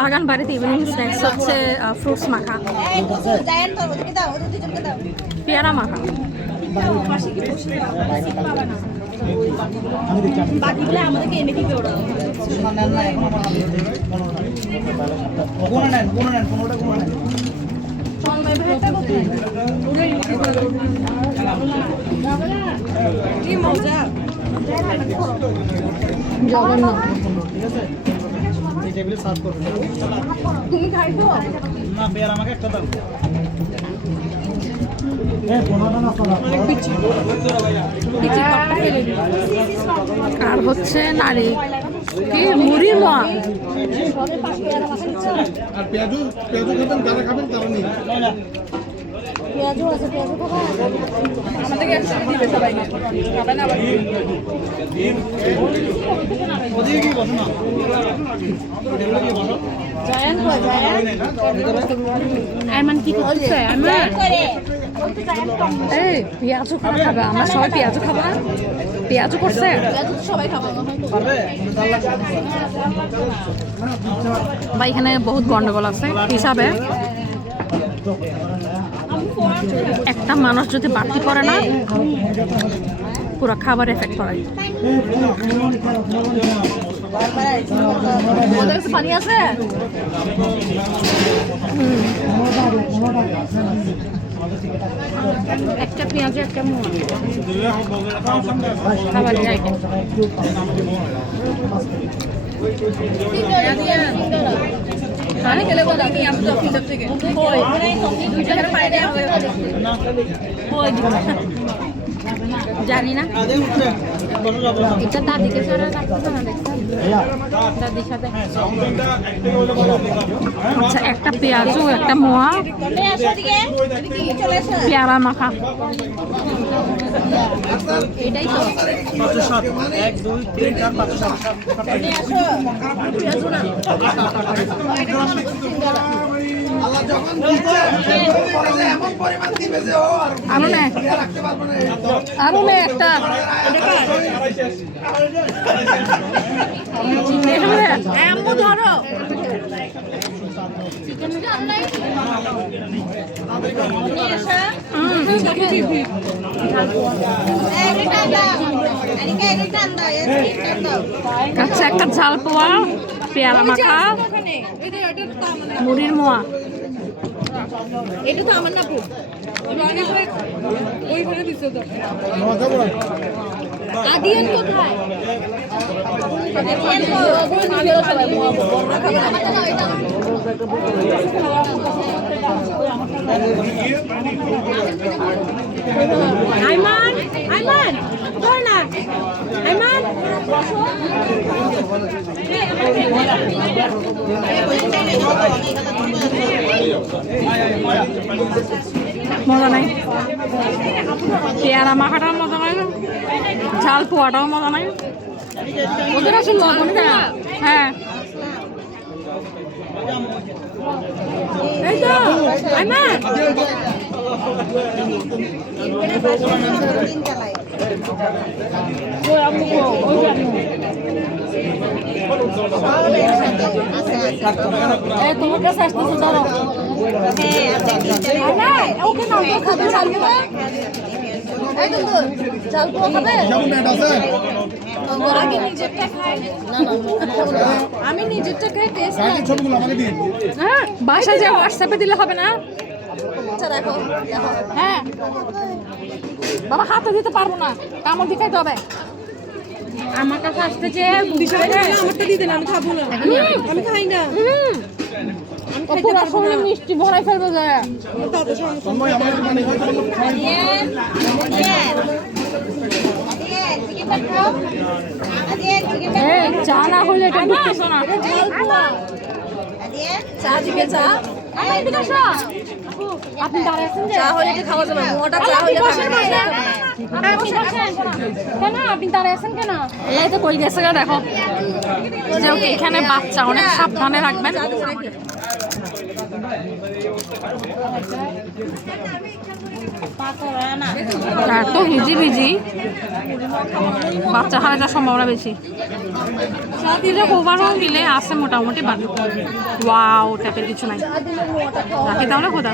বাগান বাড়িতে evening snacks হচ্ছে ফ্রুটস মাখা, পেয়ারা মাখা। কি মজা তুমি খাইছো না? পেয়ারা আমাকে একটা দাও। আর হচ্ছে নারী কি মুড়ির মোয়া। আর পেঁয়াজু খাবেন, যারা খাবেন তারা নিন। পেঁয়াজও আছে, পেঁয়াজও খাবা? আমাদেরকে একসাথে দিবে সবাইকে, খাবে না আবার। ওদিকে কি বসো না? জায়ান কই জায়ান? আইমান কি করছে? আইমান এই পেঁয়াজু খাবে, আমরা সবাই পেঁয়াজু খাবো না? পেঁয়াজু করছে পেঁয়াজও তো সবাই খাবো না। বা এখানে বহুত গন্ডগোল আছে হিসাবে। একটা মানুষ যদি বাড়তি পড়ে না, পুরো খাবার এফেক্ট করে। পানি আছে? একটা পেঁয়াজ একটা খাবারের আইটেম। পানি খেলে বলা কি আসতো ফিল্টার থেকে? কই দুই টাকার পানি দেয়া হবে। কই জানি না, এটা দাদিকে ছাড়া রাখতে না, দেখছেন দাদির সাথে। আচ্ছা, একটা পেঁয়াজু একটা মোয়া, পেয়ারা মাখা। এটাই তো 507 1 2 3 4 507 আল্লাহ যখন দিচ্ছে এমন পরিমাণ দিবে যে ও আর রাখতে পারবে না। আরো নে একটা এমন ধরো আচ্ছা, একটা ঝাল পোয়া, পেয়ারা মাখা, মুড়ির মোয়া। এটা তো আমার না পুরো ওই করে দিছে তো। আদিয়ান কোথায়? আদিয়ান তো আইমান আইমান কই না আইমান মজা নাই, পেয়ারা মাখাটাও মজা নাই, ঝাল পোয়াটাও মজা নাই। ওদের আসলে লবণ কেন? হ্যাঁ, এই তো আইমান তোমার কাছে আসতেছে, ধরো। ওকে নাও তো খাবে চাল পোয়া। এই তো চাল পোয়া খাবে? আগে নিজেরটা খাই। না না আমি নিজেরটা খাই, টেস্ট না। ছবিগুলো আমাকে দিন। হ্যাঁ, বাসায় যা হোয়াটসঅ্যাপে দিলে হবে না? আচ্ছা রাখো। হ্যাঁ বাবা, হাতে দিতে পারবো না, কামড় দিয়ে খাইতে হবে। আমার কাছে আসতে যে আমারটা দিয়ে দেন, আমি খাবো না। আমি খাই না। পুরো শরীরে মিষ্টি ভরাই ফেলবে যায়। সময় আমার মানে চা না হলে এটা ঢুকতেছ না। চা দিকে চা। আপনি দাঁড়াচ্ছেন যে চা হলে এটা খাওয়া যাবে না। মোটা চা হলে খাওয়া যাবে না। কেন আপনি দাঁড়াচ্ছেন কেন? এই তো কই গেছে গা, দেখো যে এখানে বাচ্চা, অনেক সাবধানে রাখবেন। এত হিজি ভিজি বাচ্চা হারা যাওয়ার সম্ভাবনা বেশি। ওভারঅল মিলে আছে মোটামুটি বাদ ওয়াও টাইপের কিছু নাই। রাখি তাহলে খোদা।